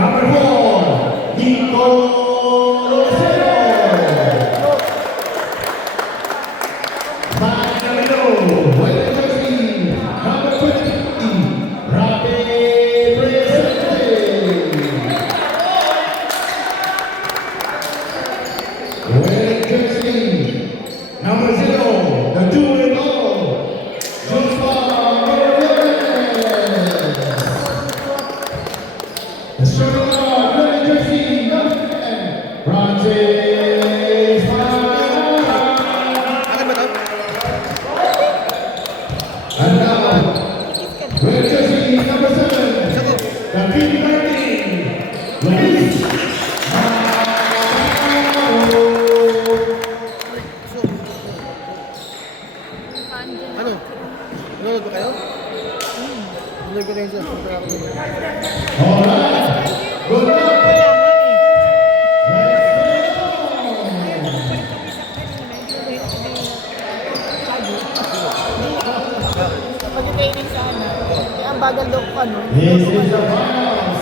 Number 4, Nico Rosero. Back in the middle, with the jersey, number 20, Rafi Presente. With the jersey, number 0, the two-year-old, Joshua Rodriguez. The shirt of the jersey, number 10, Francis Parra. And now, with jersey number 7, the kindergarten, Luis Mauro. Ano? Nanonood ba kayo? Nanonood ko rin siya. Alright, good luck. Pag-training sana. Kaya ang bagal daw ko ano. This is the finals.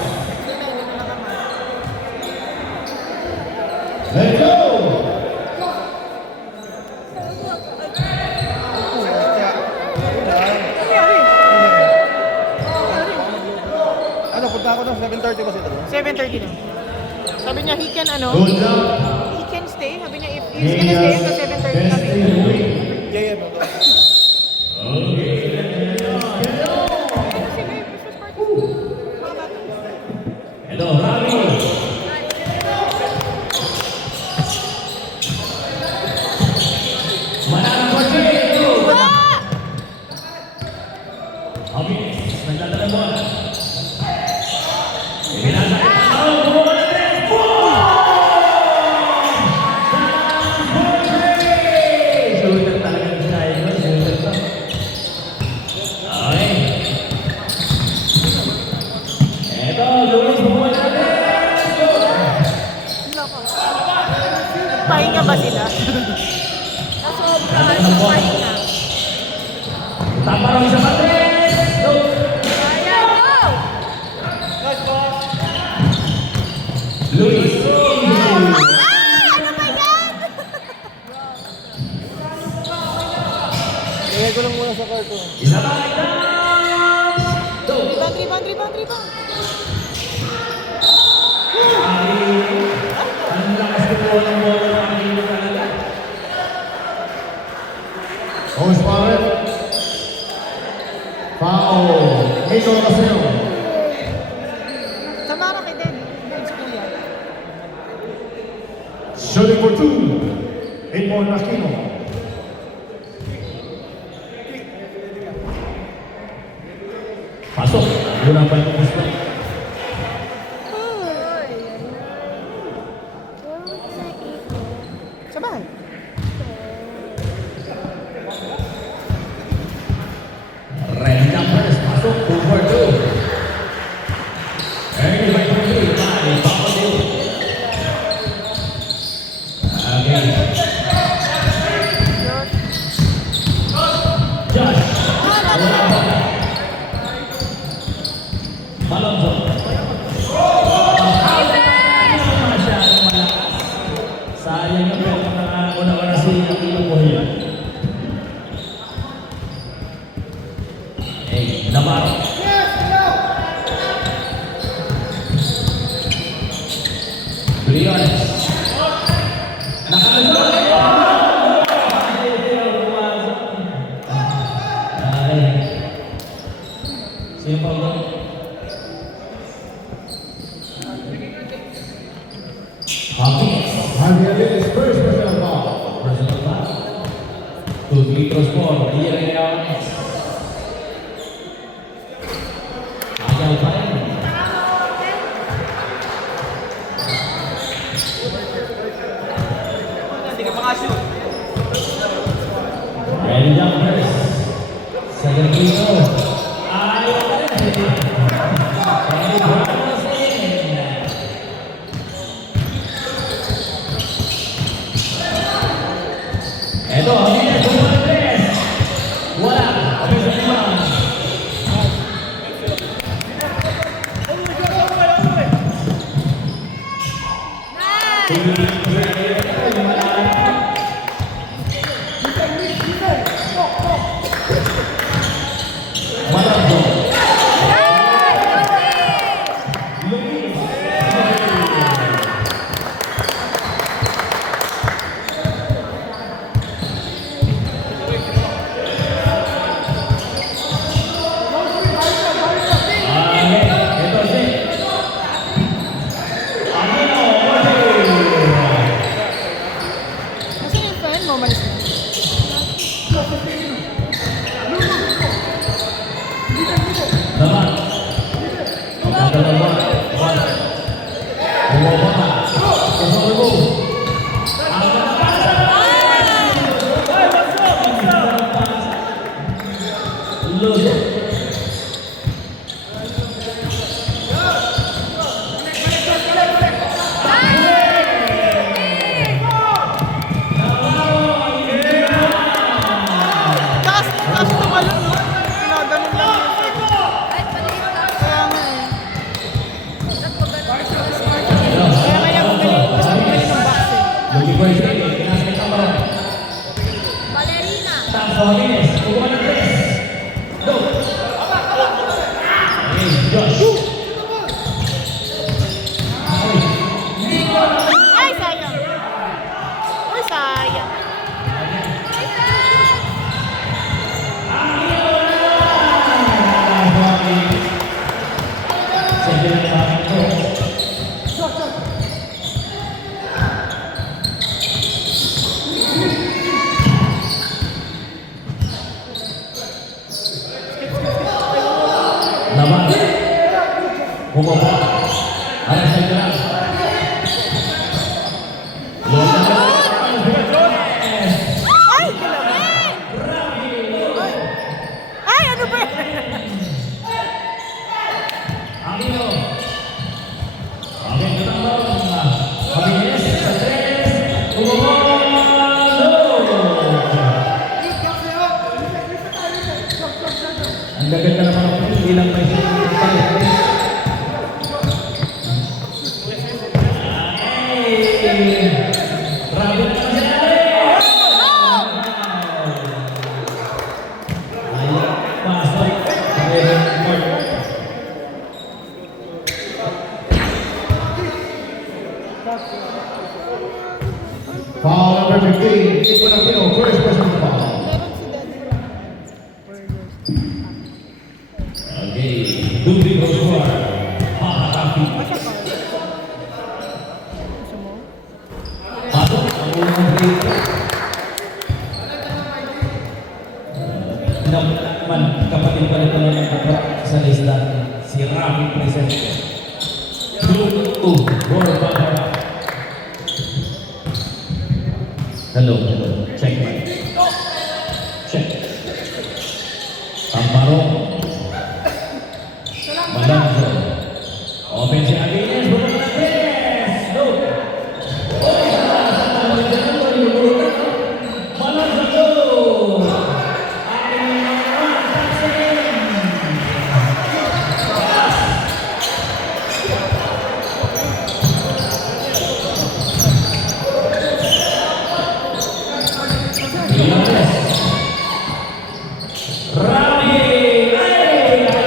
Let's go. Ano, punta ako ng 7:30 ba sila? 7:30 na. Sabi niya, he can ano, Good luck. he can stay. Sabi niya, if he's gonna stay until 7:30 Best kami. in the week. Yeah, yeah. Okay. Hello, Rami. Manang Portrait. Amiz, nagdadala mo. Ibinasa. Bumaba na din. Shooter talaga ng style ko. Shooter to. Okay. Eto, Luis, bumaba na din. Pahinga ba sila? Kaso, pahinga. Taparang sa matres. Go. Ayan, go! Luis. Ano ba yan? Lagay ko lang muna sa karto. Isa pa ito. Go. Rebound. Ang lakas ko po ng bola ng Aquino talaga. Coach Barrett. Foul. Nico Rosero. Samara kay Den. Bench ko yan. Shooting for 2. 8-point Aquino. Pasok. Unang bal ng gusto. Sabay. Red numbers. Pasok. 2 for 2. Early by 3. Mali. Papadil. Okay. Josh. Malonzo. Masyadong malakas. Sayang yung pwede na una-una si Aquino po yun. Hey, Navarro. Briones. Nakalusot. Ay. Sino pa ba? Javier first personal foul. Personal foul. 2 free throws for Irenaeus. Ayaw pa rin. Ready jumpers. Second free throw. Ayaw pa rin. Ready Ramos in. Eto, Amigas, 2-3. Wala. Malambo. Nasaan yung friend mo? Malis na. Naman. Dalawa. Bumaba. Kasama mo. Lulo. Taas tumalon, no? Ginaganon lang yung kaya nga eh. Kaya kaya gusto bumili ng box eh. Lugi ko yung sige. Nasa kamera. Ballerina. Taas ko Jimenez. Kukuha ng tres. Go. Okay, Josh. Ay, sayang. Ay, sayang. Sige na naman ito. Naman. Bumaba. Ayan sa ito lang. Ay, galaw. Ay, ano ba yan? Aquino. Okay, katang Jimenez sa tres. Bumaba. Ang gaganda naman ako. Ilang may Grabe na siya. Ayan, pasok. Foul number 15. Ito na Pino. First personal foul. Meron si Daddy. Okay. Dubli Roswar. Makakapi. Gusto mo? Pasok. Ang unang break. Naman kapatid pa rin naman ang kaprak sa lista. Si Rami Presente. Blue 2. Roar Barbara. Hello. Check mic. Check. Tamparo. Malanzo. Open si Aguiles. Bukan na tres. Go. Malanzo. Rami. Ayaw.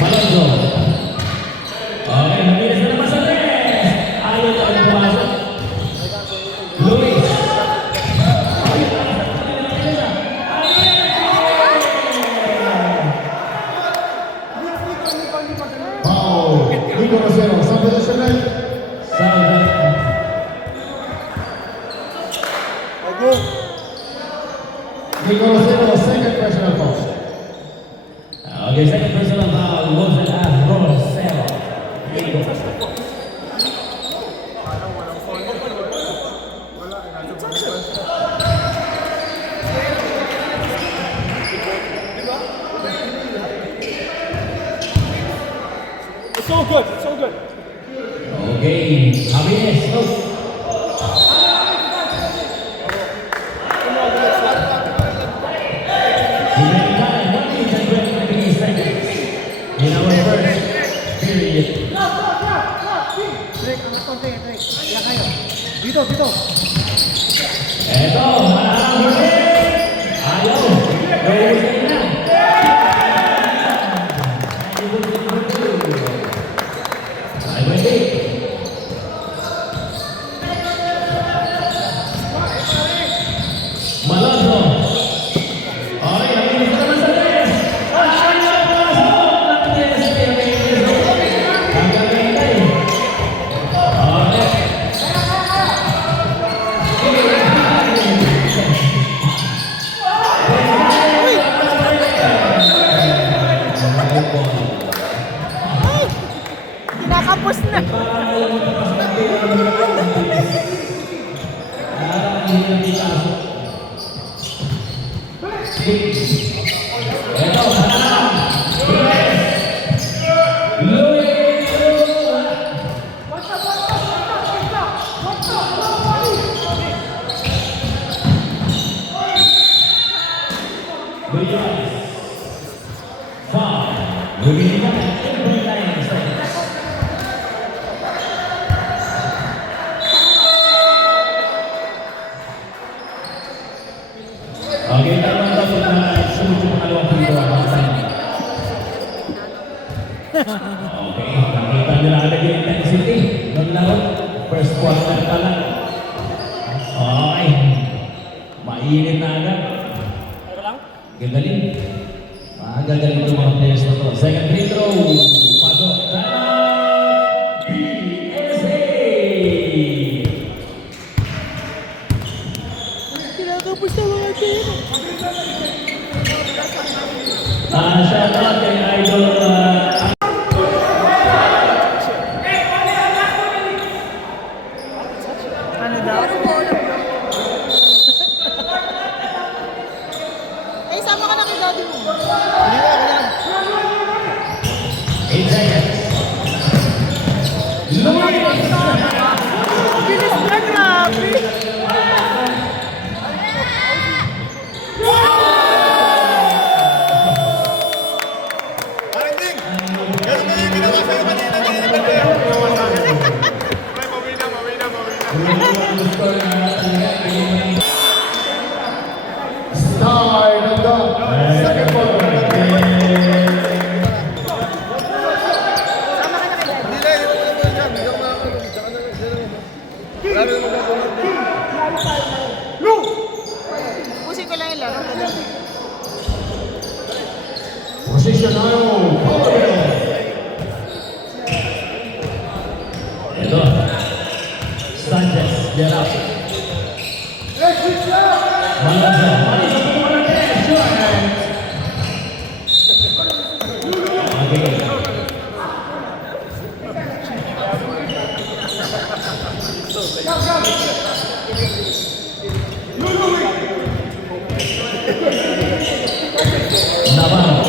Malanzo. Okay, nabilis na naman sa tres. Ayaw na rin pumasok. Luis. Foul. Nico Rosero. Sa position line. Nico Rosero, second personal foul. Okay, second personal foul. Rosero. Nico. good. So good. Okay, Javier, go. Remaining time, 1 minute and 23 seconds. In our first period. Drake, angat konti, Drake. Yan kayo. Dito, dito. Eto, malakas ulit. Ayaw. Gawin na. Ay, wait. Malado. Okay, nakikinig ka naman sa tres. Ay, napasok ng tres. Hanggang ngayon tayo. Okay. Kinakapos na. Okay, tama dapat na sunod yung pangalawang pito. Okay, nakita nyo na agad yung intensity. Noon lang, first quarter pa lang. Okay, mainit na agad. Gagaling. Magagaling yung mga players na to. Second free throw. Pasok. PSA! Kinakapos na mga tira. Shout out kay Idol. Ano daw? Eh, sama ka na kay daddy mo. Hindi na, wala na. 8 seconds. Bilis na, grabe. Parang Ding! Ganun na yung ginawa sa'yo kanina. Ginawa sa akin. Ay, mawina. Start of the second quarter. Sama ka na kay daddy. Hindi na, hindi ko na yan. Hindi ako makakalo. Tsaka na, sila naman. Wala na magagawa. Pusin ko lang yung laro. Position now, power. Ito. Sanchez, get up. Malasa. Malasa po mga tres. Short hands. Okay. Navarro.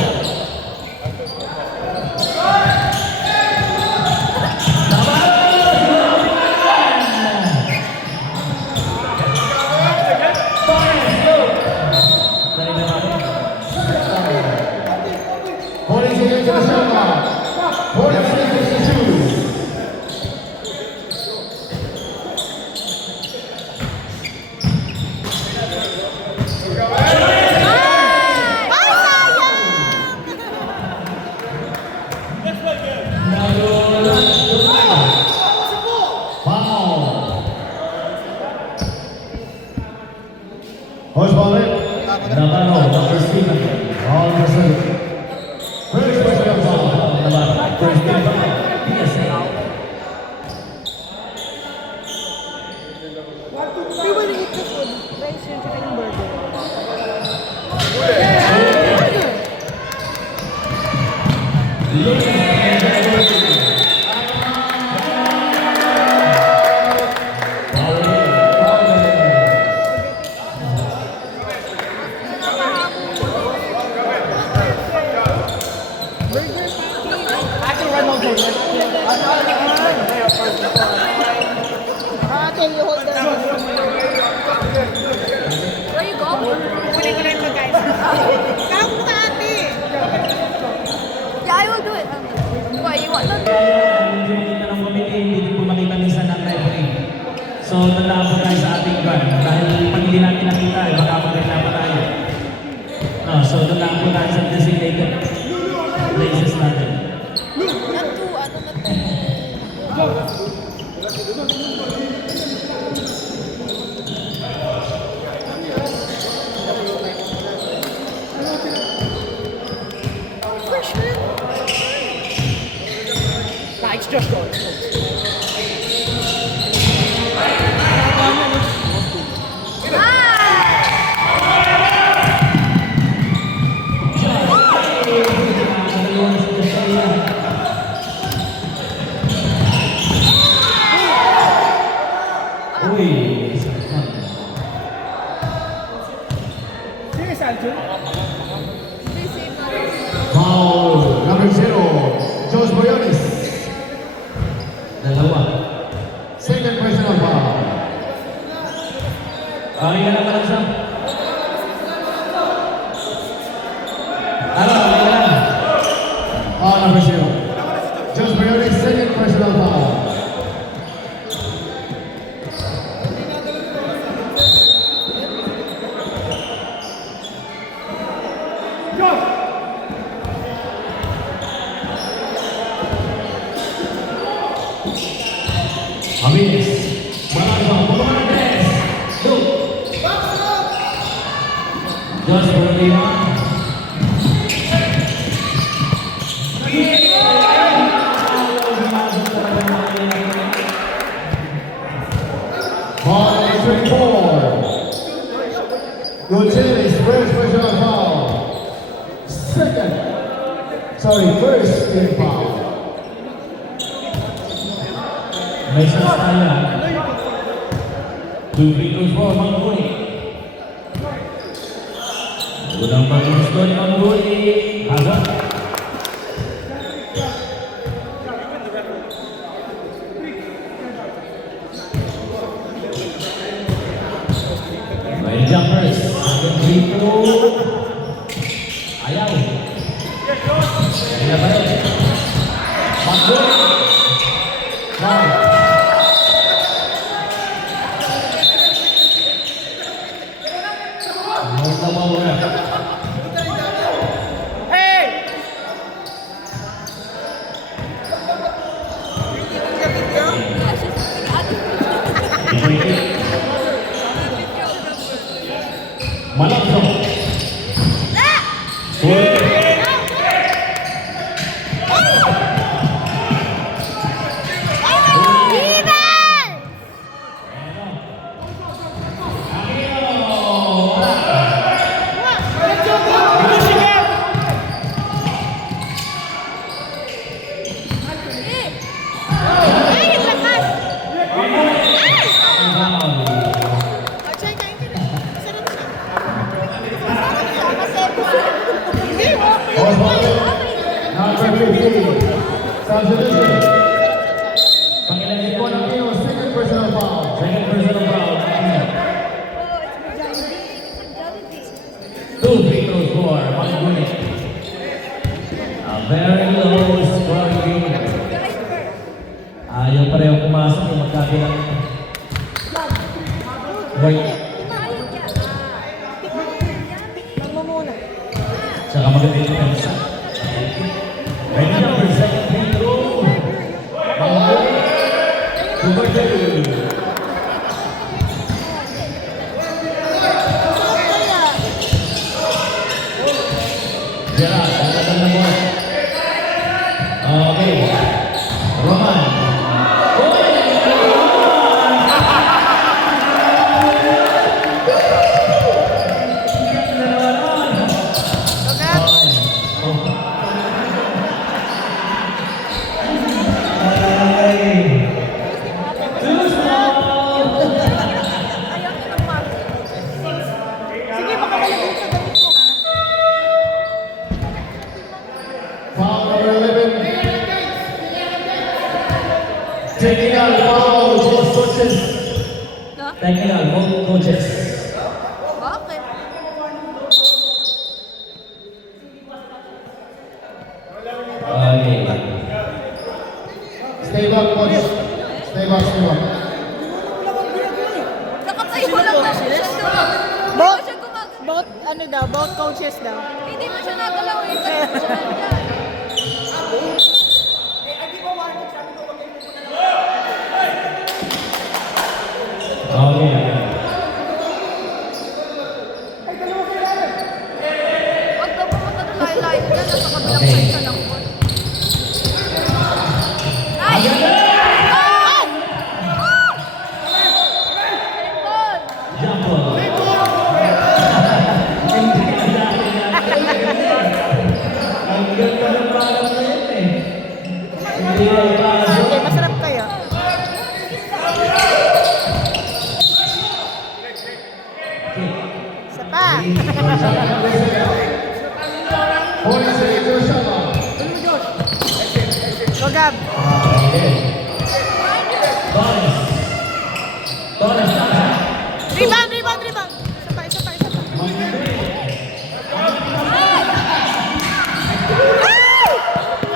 Navarro, number 7. All present. First question foul. Navarro, first game foul. PSA. Di ba nangit ka food? Rice yun, tsaka yung burger. Actually, right now, Foul number 0, Josh Boyanis. Dalawa. Second personal foul. Okay ka na pala, Sam? Ano, okay ka na? Foul number 0. Josh Boyanis, second personal foul. Amilis. Malazo. Bumantes. Look. Josh Bolívar. Foul number 24. Gutierrez, first personal foul. First team foul. May shots tayo, ha? 2 free throws for Mangguni. Unang pag-inis doon, Mangguni. Agad. May jumpers. Second free throw. Ayaw. Ayaw pa rin. Mangguni. Now. Malakso. Number 15, substitution. Pangilagay po ng Pino, second personal foul. Second personal foul. 2 free throws for Mangguni. A very low scoring game. Ayaw pareho pumasok yung magkabilang. Wait. Tsaka maganda yung pensa. Ready number 7 free throw. Mangguni. Number 2. Gerard, ang ganda na mo. Okay. Roman. Sige, makakalagay sa damit mo, ha? Foul number 11. Technical foul, both coaches. Technical, both coaches. Bakit? Okay. Stay back, coach. Stay back, stay back. Nakatayo lang daw siya doon. Both, Siya gumag... both, ano daw, both coaches daw. Hindi mo siya nagalaw eh. Kasi siya nandyan. Okay. Huwag daw pumunta na layo-layo dyan. Nasa kabilang Okay. side ka lang po. Nice! Ball! Jump ball. Ang ganda ng parang na yun eh. Hindi ay parang. Okay, masarap kayo. Sa pa. 40 seconds to the shot clock. Go, Gab. Torres, Rebound. Isa pa.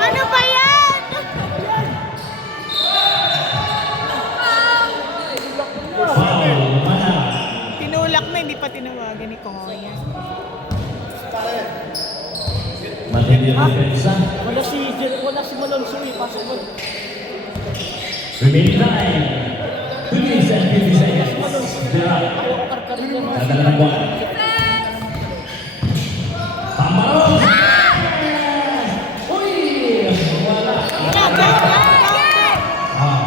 Ano ba yan? foul, mana. Tinulak na, hindi pa tinawagan ni Koya. Matindi ang depensa. Wala si Malonzo eh, pasok mo. Remaining time. 2 minutes and 50 seconds. Dira. Dadala ng bola. Pamaro! Uy! Wala. Ah.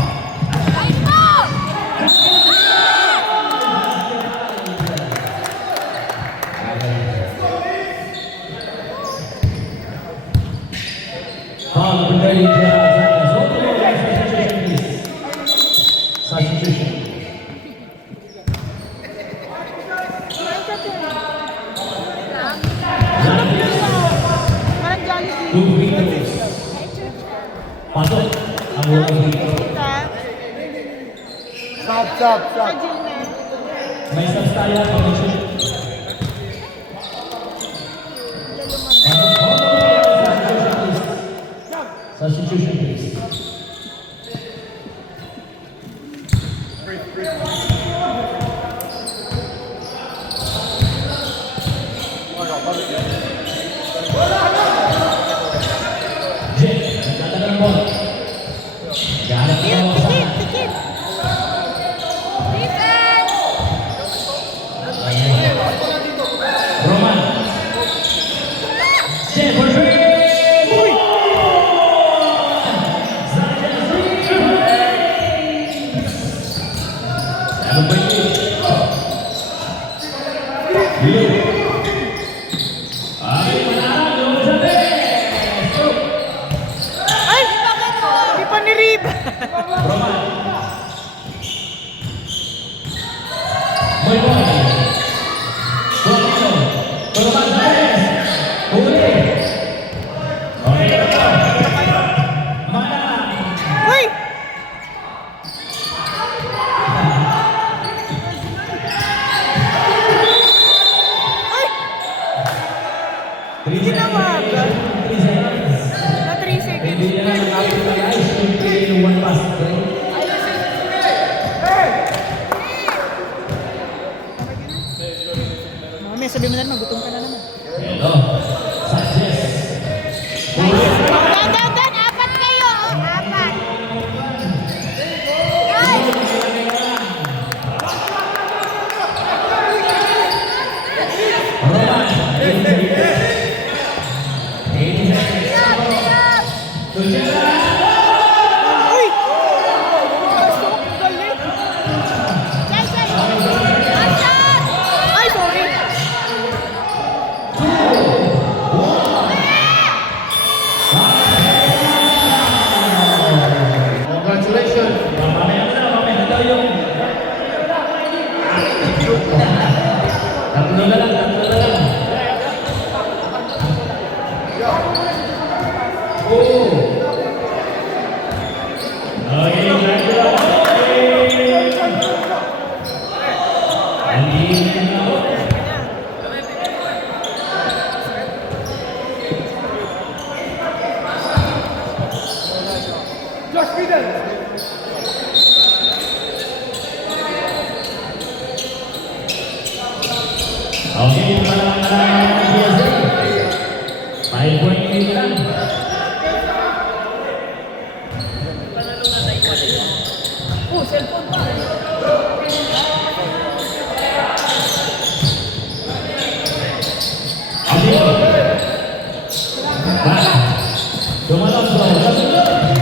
Foul regarding Gerard Sanchez. Hold the ball, substitution, please. Substitution. Parang Jollibee. 2 free throws. Pasok ang unang free throw. Kita. Stop. Sa Jill na. May stats tayo ang connection. Pasok. Hold the ball, substitution, please. Substitution, please. Jet, nagdadala ng bola. Gahanap ng bola sa Tikit. Roman. Jet for three. Ano ba yun? Ay, manalo sa best! Ay! Hindi pa ni-rib. Roman. Muy boy. Domino. Roman sa best. Huli. Okay, Mana. Uy! Ay! 3 Tinawagan. seconds. Na 3 seconds. Hindi na lang nakapagpag-ayos yung play ng one pass. Mami, sabi mo na naman, gutom ka na naman. Ito. Sanchez. Huli. Dan, apat kayo. Apat. Roman. 80 seconds. Tuchela. Uy! Pasok, galing. Ay, sorry. Congratulations. Mamaya na daw yung... Tatlo na lang. Oh! Okay, Okay, maraming PSA. 5 point lead lang. Dumalong bro.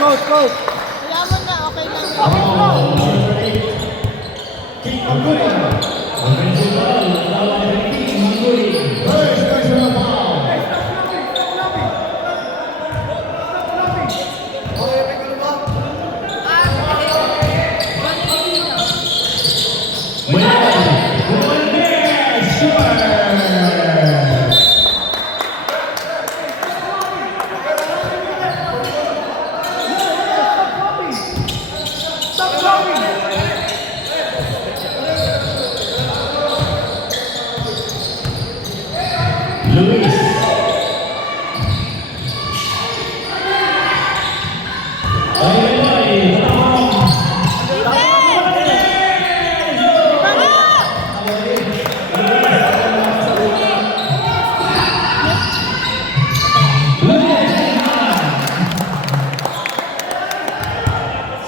Coach. Kaya mo na, okay lang. Kick Mangguri. Offensive ball. Lawan dari Kick Mangguri. Luis. Ay, tatapang.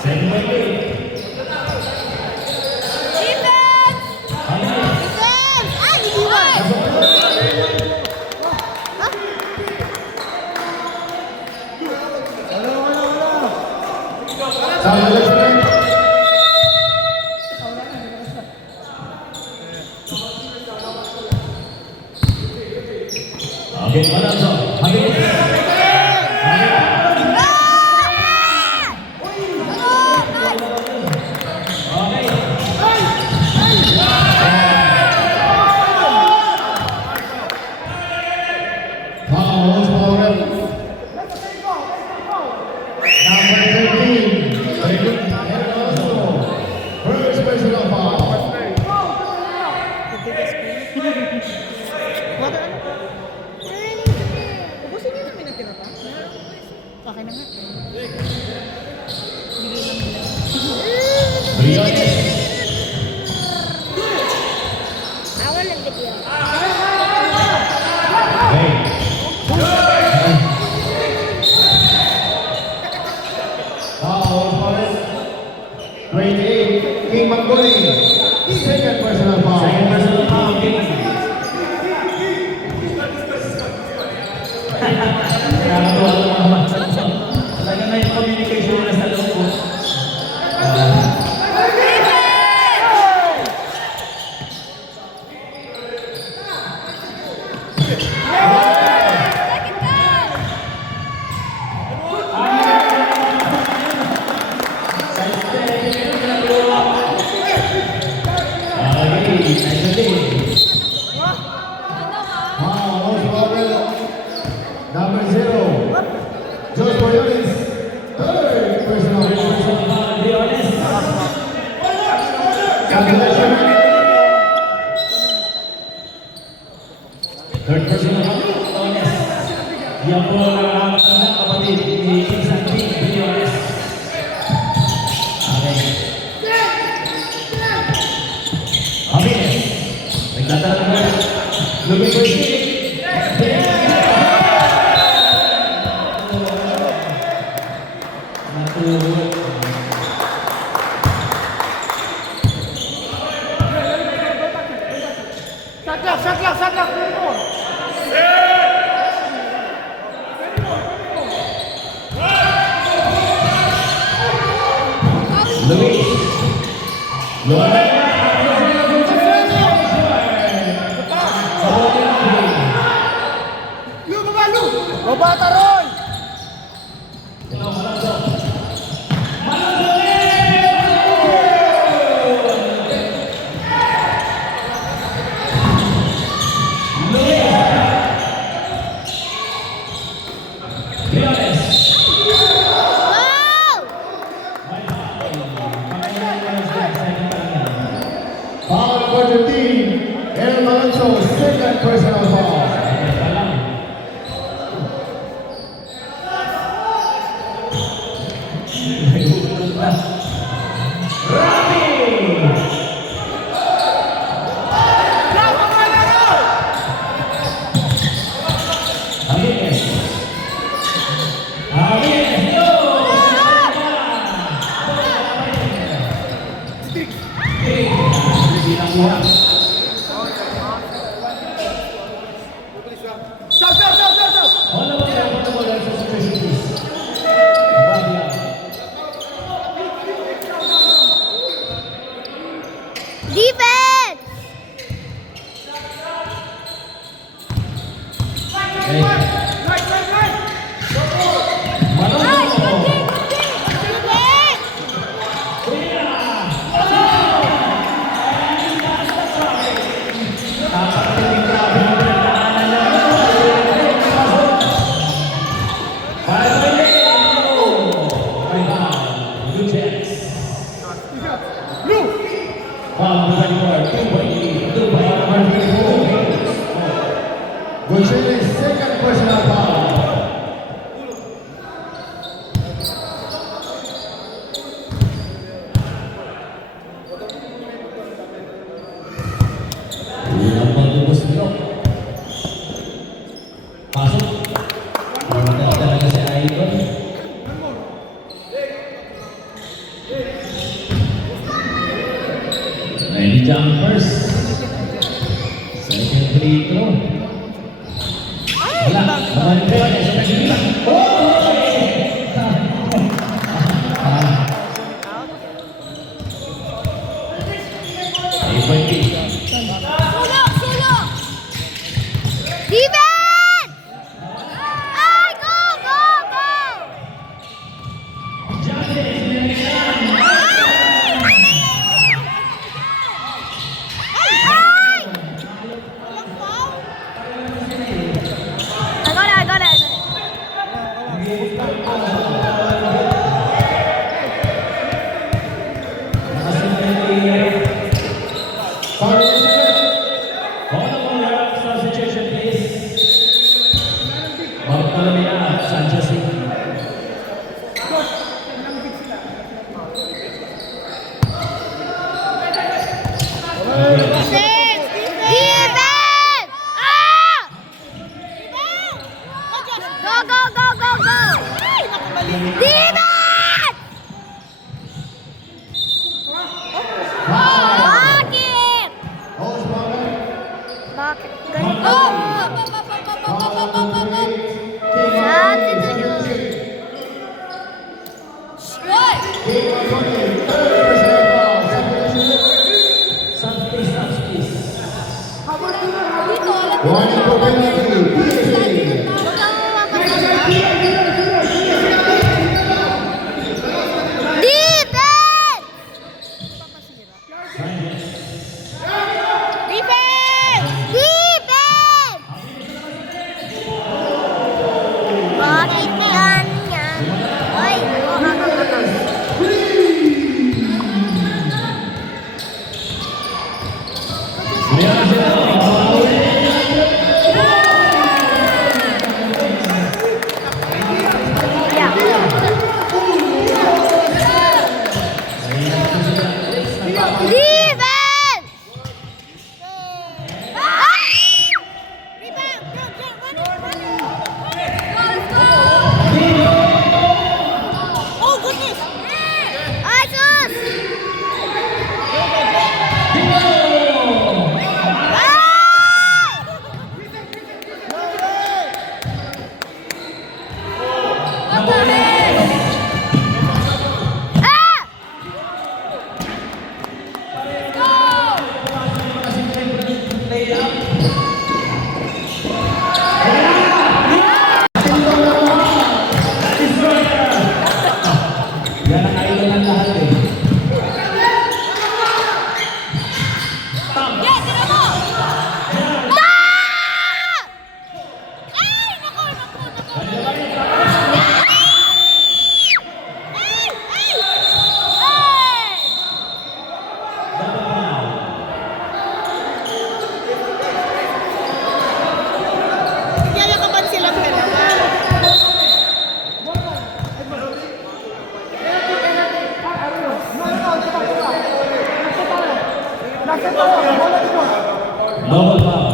Second by eight. Defense! Ay, Defense! Ay, iniwan! Ah, Sound selection. okay, Alonso. Habis. Okay. Fouls already. Number 13. First personal foul. Ubusin niyo namin ang tinapa. Okay na nga. Bigay lang nila. Briones. awal ng video. Okay. Fouls already. 28. King Mangoli. Second personal Second foul. personal foul, King. Nakakatuwa ang mga bata. Talaga na yung communication nila sa loob ko. Okay, nice day. Fouls already. Number 0. Josh Boyones. Third personal First foul. personal foul, Briones. Calculation. Third personal foul, Briones. Yan po ang anak kapatid ni Insan King, Briones. Okay. Habis. Nagtatanong mo. Lumipos. Natulog. Saklang! Luis. Luis. Babata Roy! Foul for the team. El Alonso, second personal foul. Defense! Defense! Gutierrez free throw. Wala. Bumalik pa yun. Sa nagsigilan. Oh! Defense! Ay, go, go, go! Ay! I got it. Substitution, please. Bartolomea Sanchez. Defense! Ah! Go, go, go, go, go! Defense! Bakit? Holds Butler. Bakit? Foul number 8. Game on 20. Third personal foul. Substitution. Warning for penalty. PSA. Bakit ganyan? Ay, defense! Oh, goodness! Ay, sus! Ah! Yan ang idol ng lahat eh. Yayakapan silang dalawa. Double foul.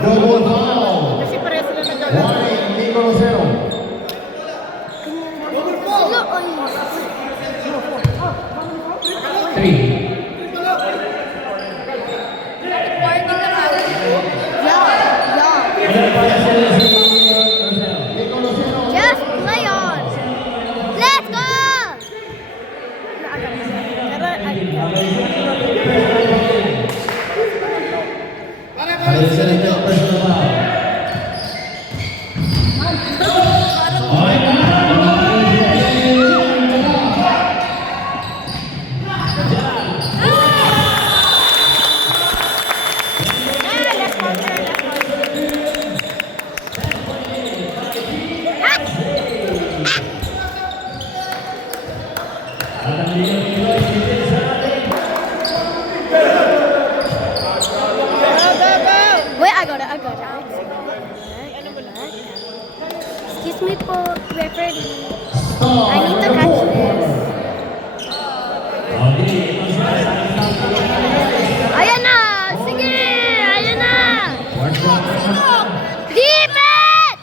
Double foul. Kasi pareho sila nagdala. Warning. Nico Rosero. Three. Ilan pa yan sila si Rosel? Nico Rosero. Just play on. Let's go! Ayun sila ng personal foul. At ang ligang ito ay sa atin. Wait, I got it. Excuse me po, referee. I need to catch this. Okay, Ayan na! Sige! Ayan na! Defense!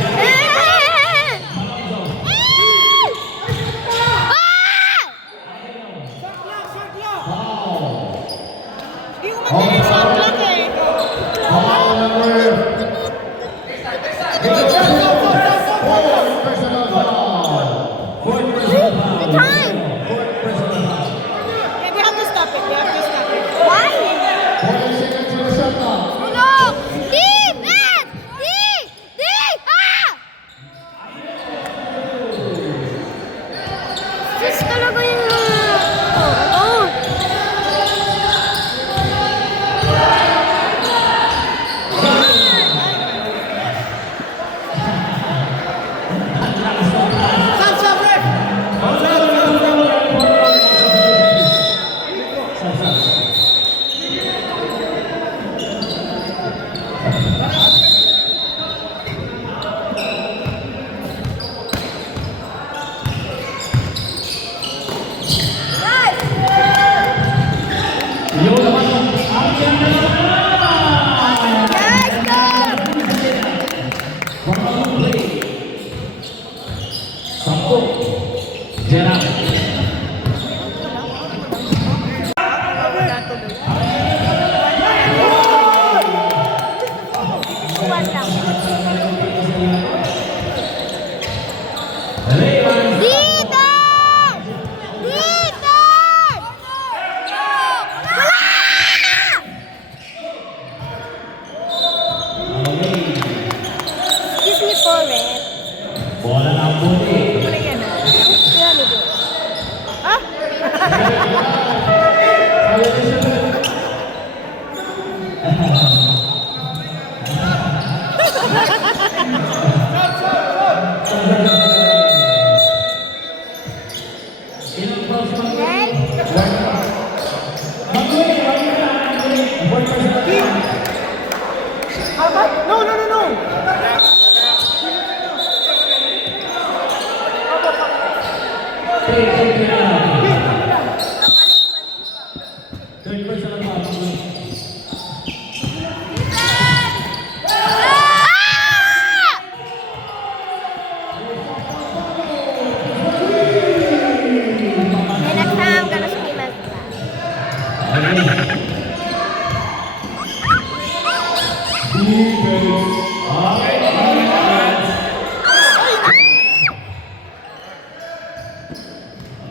Defense! Gerard. Kuwan lang. Rayman. Defense! Defense! Wala! Excuse me po, Red. Bola ng puti. Ano yan ah? Yan, ito. Ha? Ilang balls man? Red? Apa? No, no, no, no. Third person ang mapapagod. And next time, I'm gonna scream as well.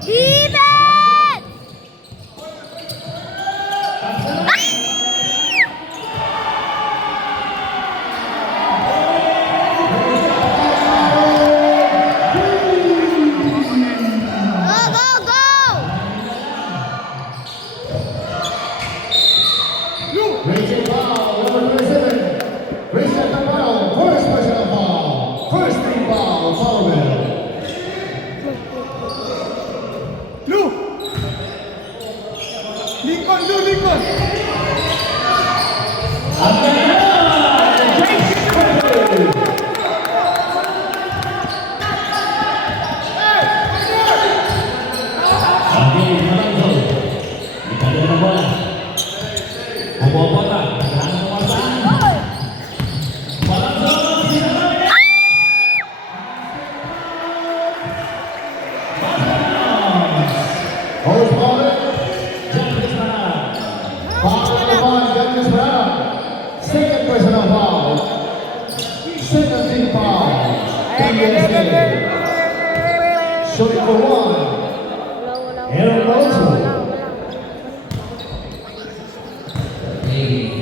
Defense! Go, go, go! Rachel Foul, number 27. Rachel Foul, first personal foul. First team foul, Powell. Blue. Lincoln, Blue, Lincoln. Again, Alonso. Italo na bola. Bumabota. Tahan ng kawasan. Alonso, sinabay. Coach Powell, John Crispana. foul number 1, Dennis Brown. Second personal foul. Second team foul. TSA. Shooting for one. Aaron Alonso.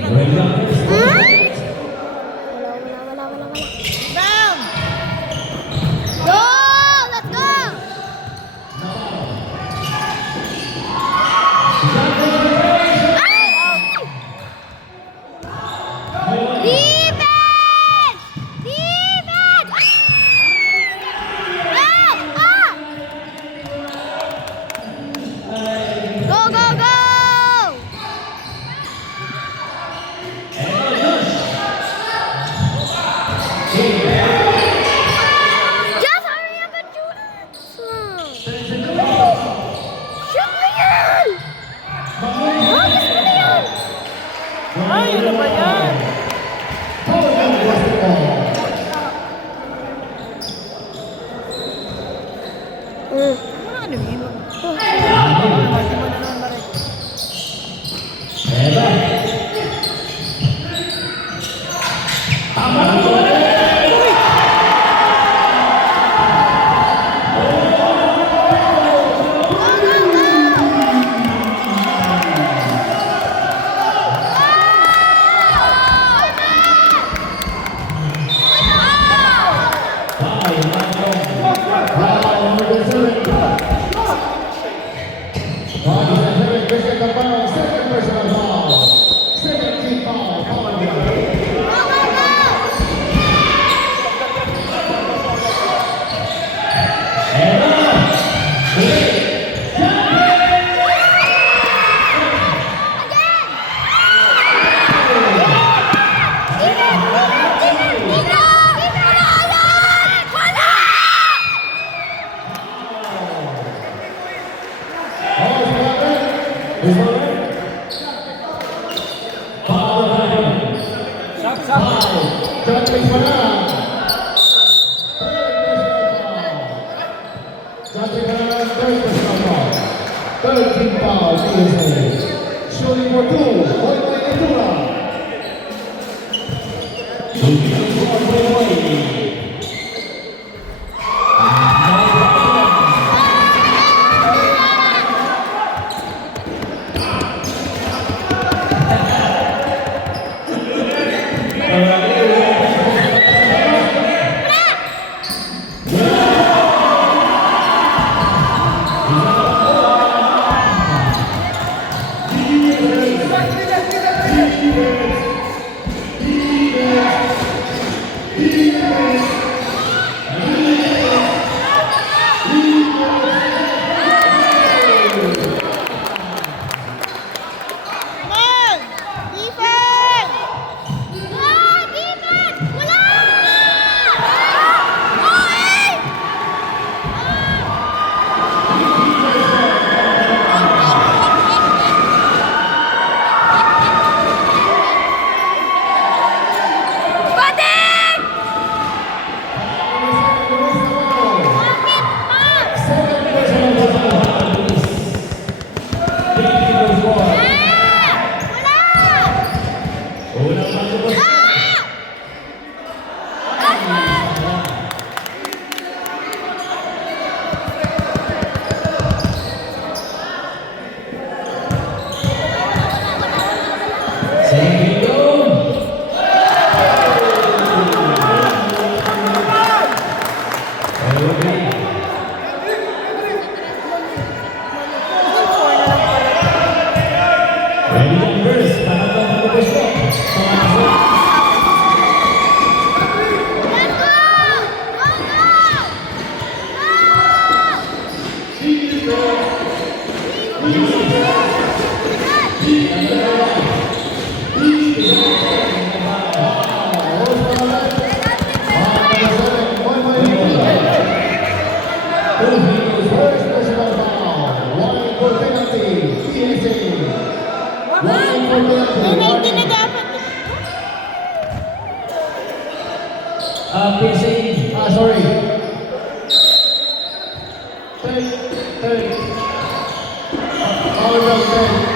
Rangers. Down! Go! Let's go! Defense! Defense! Go, go, go! Just hurry up and shoot it! Shoot me yan! Agis mo na yan! Ay, ano ba yan? Powell basketball. Ano yun? Eva. Tama na bola. Foul number 7. Foul number 7, Christian Cabral, second personal foul. Second team foul, Powell. John Crispana. Judging third personal foul. Third team foul, PSA. Shooting for two, Hoyboy Ventura. Come on! Defense! Ah, defense! Wala! Oh, eh! Bading! Second personal foul. Unang matubos. Segundo. Okay. Ready ang first. Pangatong matubos po. Pumasok. First personal foul. One for penalty. PSA. One for penalty. 290 na dapat. PSA. Sorry. Third. Foul number 10.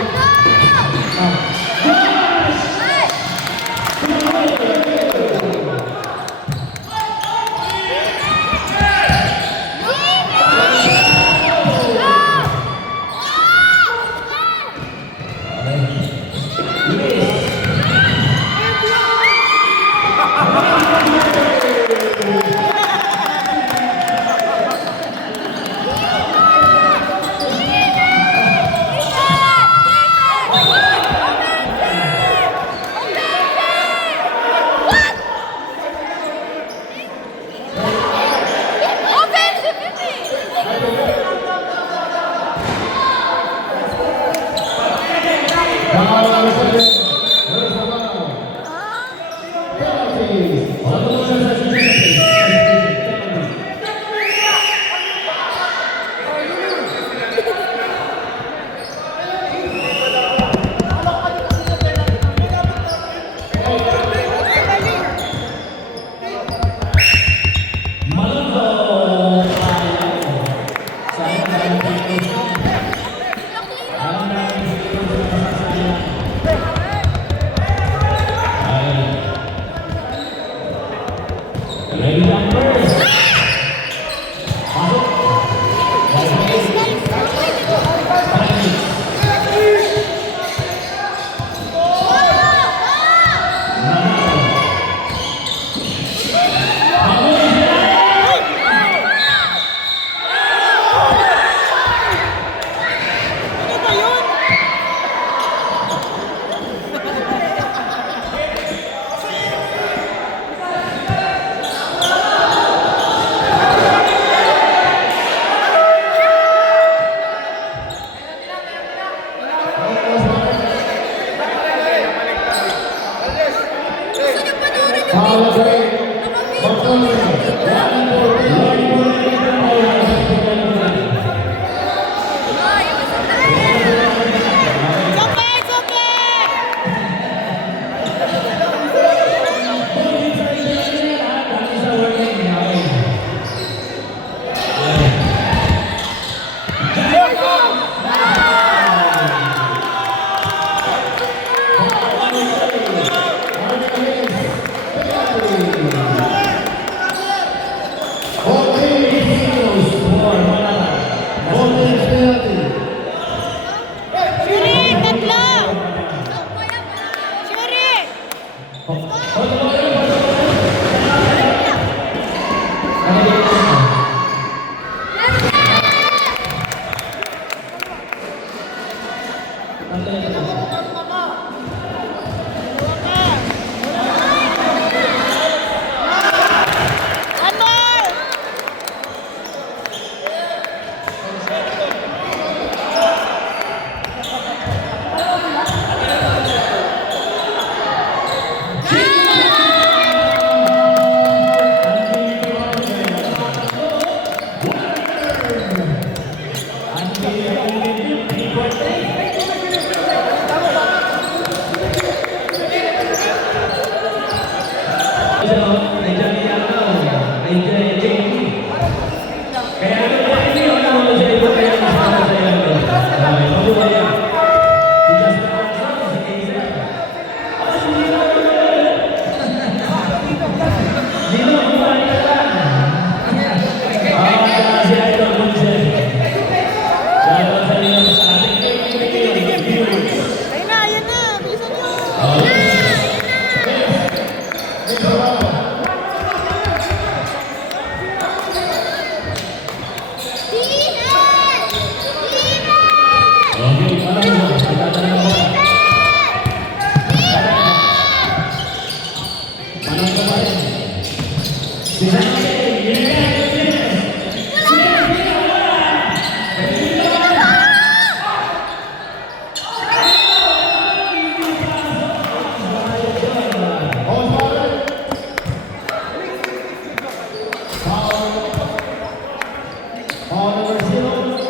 Foul number 0.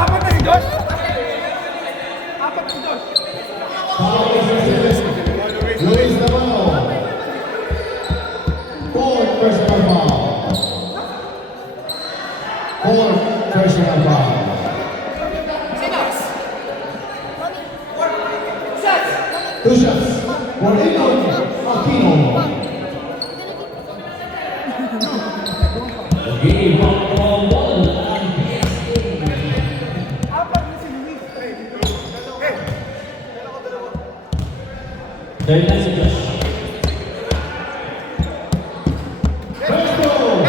Apat na si Josh. Apat si Josh. Foul number 7. Luis Navarro. Fourth personal foul. Fourth personal foul. Two shots for Icon Aquino. Game of ball ang PSA. Apat na si Luis. Third na si Josh. First goal.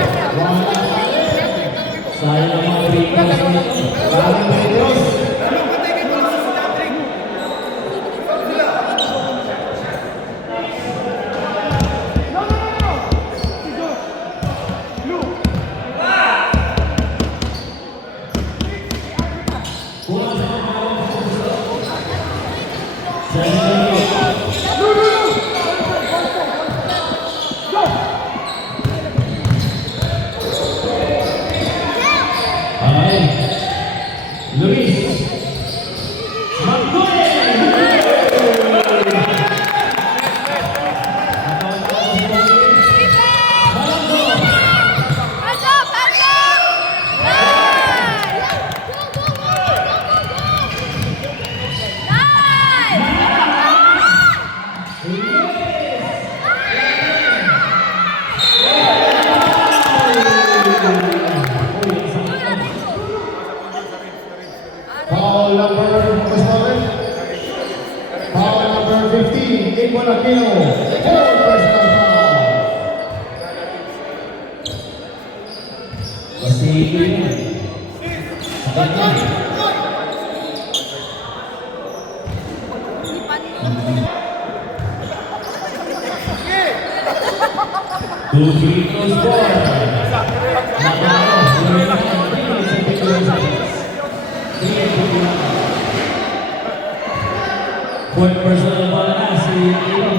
Sayang ang mga free throws nito. Maraming Pedros. Ay, Luis Magdalena. Hands up! Hands up! Foul number, foul number 15, Icon Aquino. Fourth personal foul. Masih yun. Sakit na. Two free throws score. Fourth personal foul na si Ilo.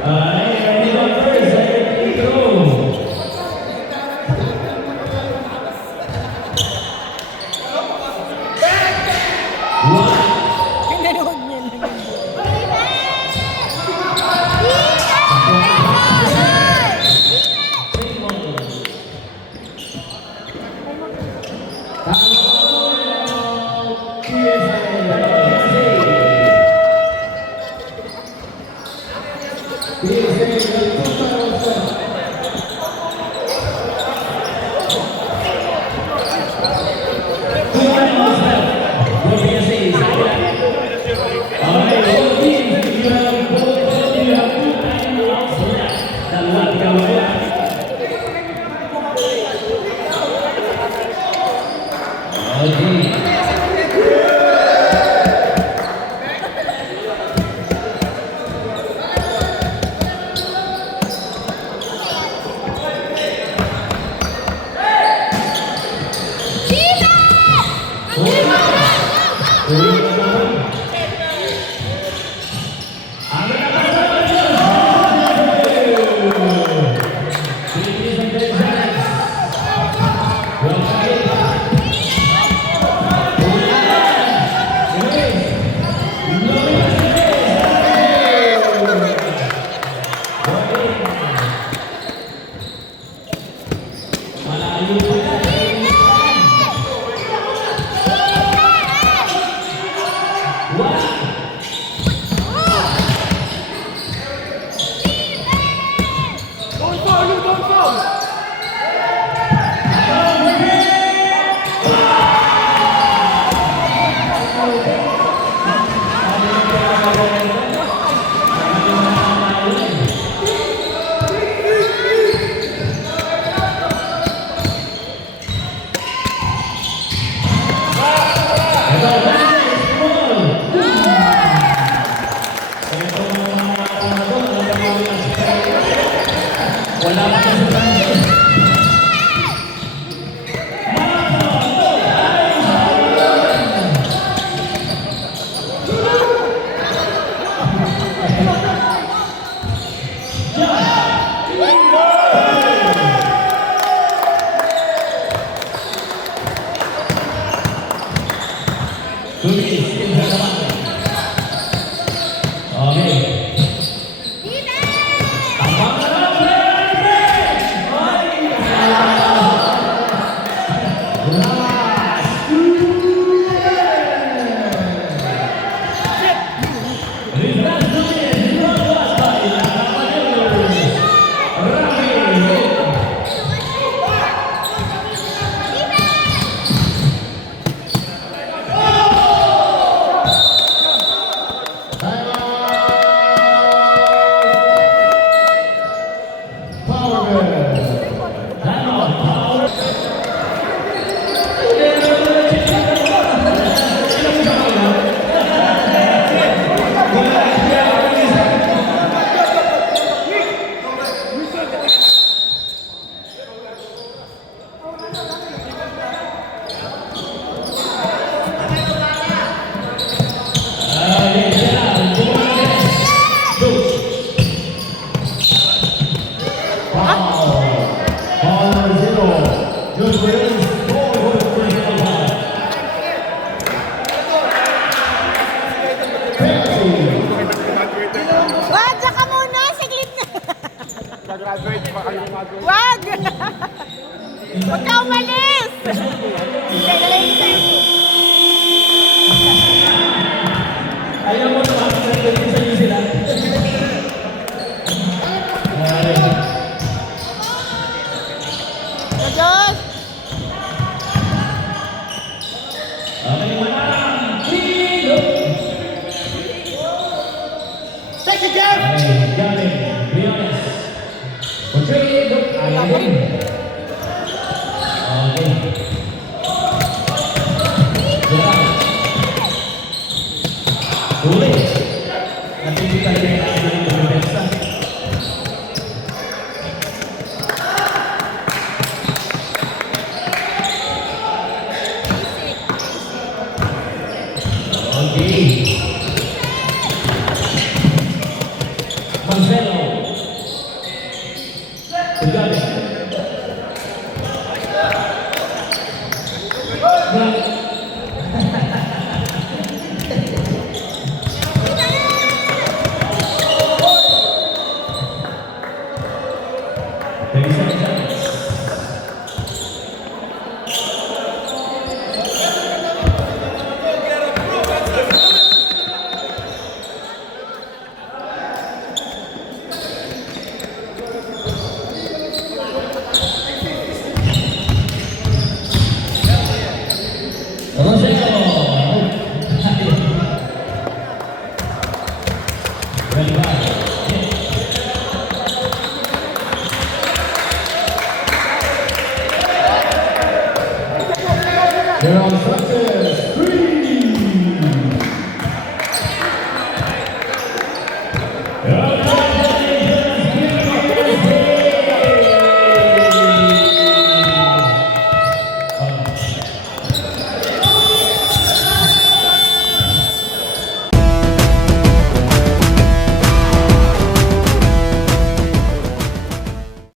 Ay, ready on first, second free throw. Tulis, kinsa naman. Okay. Tama ka na, Fred! Rizal Tulis, dibawas pa. Ilakapanil. Rami. Wag, ka muna. Saglit na. Graduate pa kayo mag-graduate. Wag! Huwag ka umalis! Hindi, nalayin sa Ayaw mo na makakasal sa New Zealand. Diyos! Okay, manang. Kilo. Take it, Jeff! Okay, Gavin, Briones. Portray, look, ayahin. Okay. Gerard. Tulis. Natipitay na yung ating defensa. Okay. Marcelo. Gavin. Gerald Sanchez, 3. Okay.